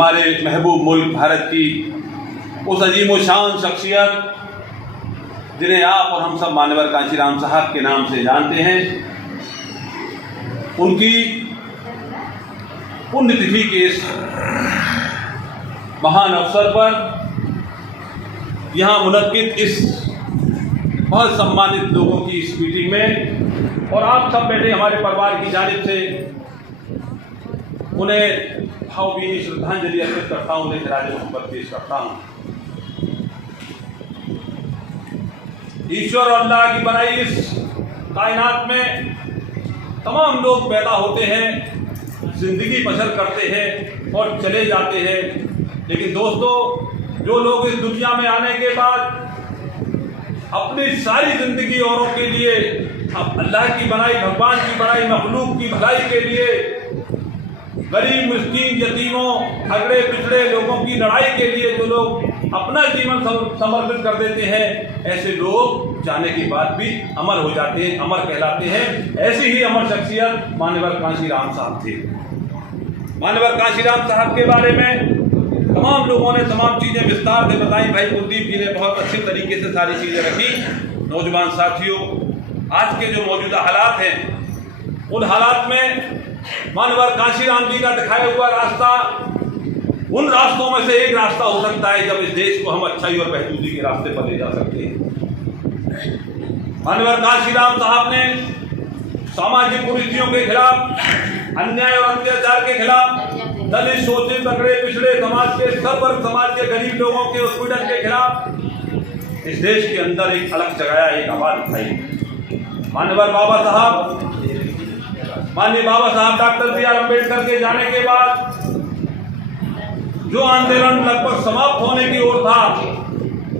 हमारे महबूब मुल्क भारत की उस अजीम व शान शख्सियत जिन्हें आप और हम सब मान्यवर कांशीराम साहब के नाम से जानते हैं, उनकी पुण्यतिथि के इस महान अवसर पर यहाँ मुनक्किद इस बहुत सम्मानित लोगों की इस मीटिंग में और आप सब बैठे हमारे परिवार की जानिब से उन्हें भावभीनी श्रद्धांजलि अर्पित करता हूँ, उन्हें खिराज मोहब्बत पेश करता हूँ। ईश्वर और अल्लाह की बनाई इस कायनात में तमाम लोग पैदा होते हैं, जिंदगी बसर करते हैं और चले जाते हैं, लेकिन दोस्तों जो लोग इस दुनिया में आने के बाद अपनी सारी जिंदगी औरों के लिए, अल्लाह की बनाई, भगवान की बनाई मखलूक की भलाई के लिए, गरीब मिस्कीन यतीमों अगड़े पिछड़े लोगों की लड़ाई के लिए जो लोग अपना जीवन समर्पित कर देते हैं, ऐसे लोग जाने के बाद भी अमर हो जाते हैं, अमर कहलाते हैं। ऐसी ही अमर शख्सियत मान्यवर कांशीराम साहब थे। मान्यवर कांशीराम साहब के बारे में तमाम लोगों ने तमाम चीज़ें विस्तार से बताई। भाई कुलदीप जी ने बहुत अच्छे तरीके से सारी चीज़ें रखी। नौजवान साथियों, आज के जो मौजूदा हालात हैं, उन हालात में मान्यवर कांशीराम जी का दिखाया हुआ रास्ता उन रास्तों में से एक रास्ता हो सकता है जब इस देश को हम अच्छाई और बहबूदी के रास्ते पर ले जा सकते हैं। मान्यवर कांशीराम साहब ने सामाजिक कुरीतियों के खिलाफ, अन्याय और अत्याचार के खिलाफ, दलित शोषित अगड़े पिछड़े समाज के सब वर्ग समाज के गरीब लोगों के उत्पीड़न के खिलाफ इस देश के अंदर एक अलग जगाया, एक आवाज उठाई। माननीय बाबा साहब डॉक्टर बी आर अम्बेडकर के जाने के बाद जो आंदोलन लगभग समाप्त होने की ओर था,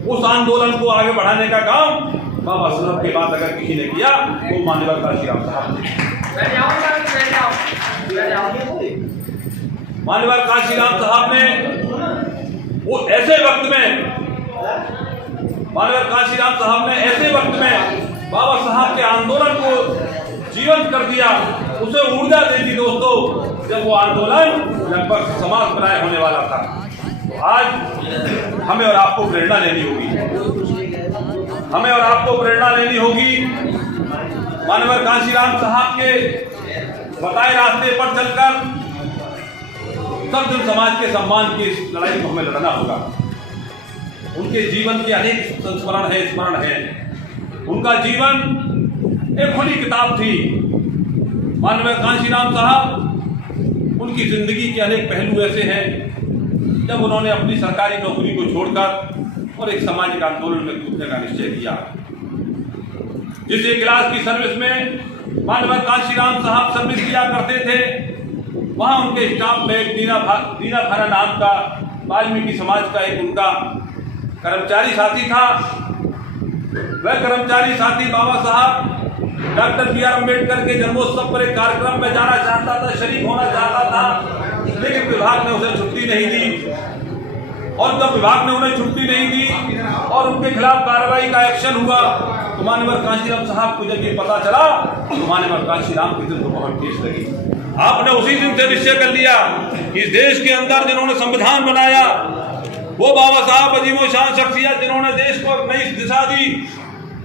उस आंदोलन को आगे बढ़ाने का काम बाबा साहब के बाद अगर किसी ने किया तो मान्यवर कांशीराम साहब ने। मान्यवर कांशीराम साहब ने वो ऐसे वक्त में, मान्यवर कांशीराम साहब ने ऐसे वक्त में बाबा साहब के आंदोलन को जीवंत कर दिया, उसे ऊर्जा दे दी दोस्तों, जब वो आंदोलन लगभग समाप्त प्राय होने वाला था। तो आज हमें और आपको प्रेरणा लेनी होगी, हमें और आपको प्रेरणा लेनी होगी। मान्यवर कांशीराम साहब के बताए रास्ते पर चलकर सब जन समाज के सम्मान की इस लड़ाई को हमें लड़ना होगा। उनके जीवन के अनेक संस्मरण है, स्मरण है। उनका जीवन एक खुली किताब थी। माननीय कांशीराम साहब, उनकी जिंदगी के अनेक पहलू ऐसे हैं जब उन्होंने अपनी सरकारी नौकरी को छोड़कर और एक सामाजिक आंदोलन में कूदने का निश्चय किया। जिस क्लास की सर्विस में माननीय कांशीराम साहब सर्विस किया करते थे, वहां उनके स्टाफ में एक दीना खाना नाम का वाल्मीकि समाज का एक उनका कर्मचारी साथी था। वह कर्मचारी साथी बाबा साहब डॉक्टर बी आर अम्बेडकर के जन्मोत्सव पर एक कार्यक्रम में जाना चाहता था, शरीक होना चाहता था, लेकिन विभाग ने उसे छुट्टी नहीं दी। और जब विभाग ने उन्हें छुट्टी नहीं दी और उनके खिलाफ कार्रवाई का एक्शन हुआ, तो मान्यवर कांशीराम साहब को जब ये पता चला तो मान्यवर कांशीराम के दिल को बहुत ठेस लगी। आपने उसी दिन से निश्चय कर लिया कि इस देश के अंदर जिन्होंने संविधान बनाया, वो बाबा साहब अजीम व शान शख्सियत जिन्होंने देश को नई दिशा दी।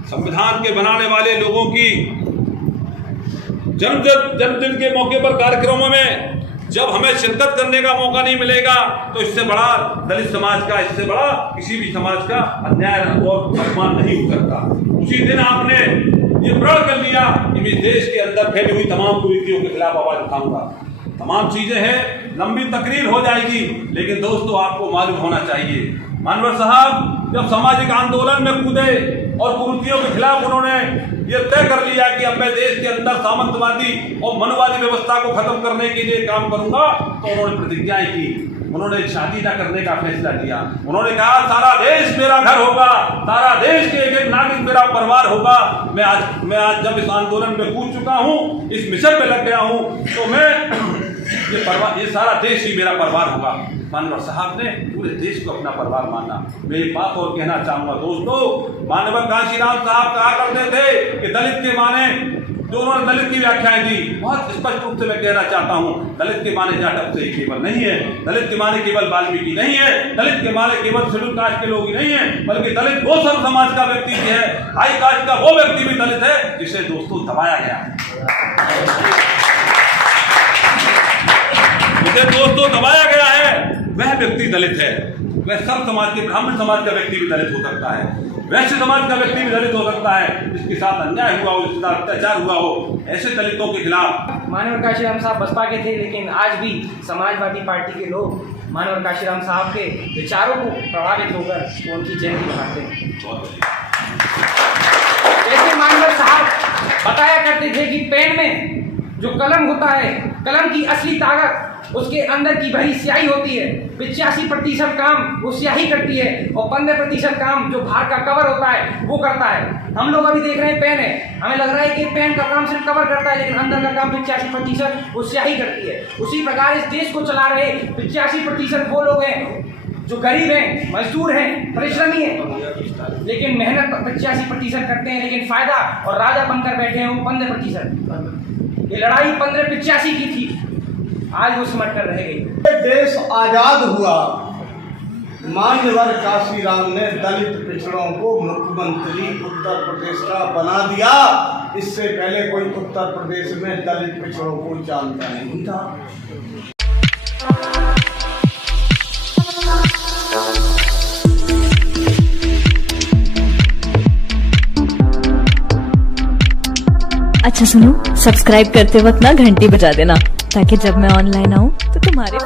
संविधान के बनाने वाले लोगों की जन्मदिन के मौके पर कार्यक्रमों में जब हमें शिरकत करने का मौका नहीं मिलेगा, तो इससे बड़ा दलित समाज का, इससे बड़ा किसी भी समाज का अन्याय और अपमान नहीं हो सकता। उसी दिन आपने ये प्रण कर लिया कि मैं देश के अंदर फैली हुई तमाम कुरीतियों के खिलाफ आवाज उठाऊंगा। तमाम चीजें हैं, लंबी तकरीर हो जाएगी, लेकिन दोस्तों आपको मालूम होना चाहिए, मान्यवर साहब जब सामाजिक आंदोलन में कूदे और कुरीतियों के खिलाफ उन्होंने ये तय कर लिया कि अब मैं देश के अंदर सामंतवादी और मनवादी व्यवस्था को खत्म करने के लिए काम करूंगा, तो उन्होंने प्रतिज्ञाएं की। उन्होंने शादी न करने का फैसला किया। उन्होंने कहा सारा देश मेरा घर होगा, सारा देश के एक एक नागरिक मेरा परिवार होगा। मैं आज जब इस आंदोलन में कूद चुका हूं, इस मिशन में लग गया हूं, तो मैं ये सारा देश ही मेरा परिवार होगा। मान्यवर साहब ने पूरे देश को अपना परिवार माना। मैं एक बात और कहना चाहूंगा दोस्तों, मान्यवर कांशीराम साहब कहा करते थे कि दलित के माने जो उन्होंने दलित की व्याख्याएं दी, बहुत स्पष्ट रूप से मैं कहना चाहता हूं, दलित के माने जाटव से केवल नहीं है, दलित के माने केवल वाल्मीकि नहीं है, दलित के माने केवल शेड्यूल कास्ट के लोग ही नहीं है, बल्कि दलित वो सब समाज का व्यक्ति भी है, हाई कास्ट का वो व्यक्ति भी दलित है जिसे दोस्तों दबाया गया है, जिसे दोस्तों दबाया गया है, वह व्यक्ति दलित है। वह सब समाज के, ब्राह्मण समाज का व्यक्ति भी दलित हो सकता है, वैश्य समाज का व्यक्ति भी दलित हो सकता है, जिसके साथ अन्याय हुआ हो, जिसके साथ अत्याचार हुआ हो, ऐसे दलितों के खिलाफ। मानवर काशीराम साहब बसपा के थे, लेकिन आज भी समाजवादी पार्टी के लोग मानवर काशीराम साहब के विचारों को प्रभावित होकर उनकी जयंती मनाते हैं। जैसे मानवर साहब बताया करते थे कि पेन में जो कलम होता है, कलम की असली ताकत उसके अंदर की भरी स्याही होती है। 85% काम वो स्याही करती है और 15% काम जो बाहर का कवर होता है वो करता है। हम लोग अभी देख रहे हैं पेन है, हमें लग रहा है कि पेन का काम सिर्फ कवर करता है, लेकिन अंदर का काम 85% वो स्याही करती है। उसी प्रकार इस देश को चला रहे 85% वो लोग हैं जो गरीब हैं, मजदूर हैं, परिश्रमी हैं, लेकिन मेहनत 85% करते हैं, लेकिन फायदा और राजा बनकर बैठे हैं वो 15%। ये लड़ाई 1585 की थी, आज वो सिमट कर रह गई। देश आजाद हुआ, मान्यवर काशीराम ने दलित पिछड़ों को मुख्यमंत्री उत्तर प्रदेश का बना दिया। इससे पहले कोई उत्तर प्रदेश में दलित पिछड़ों को जानता नहीं था। अच्छा सुनो, सब्सक्राइब करते वक्त ना घंटी बजा देना, ताकि जब मैं ऑनलाइन आऊँ तो तुम्हारे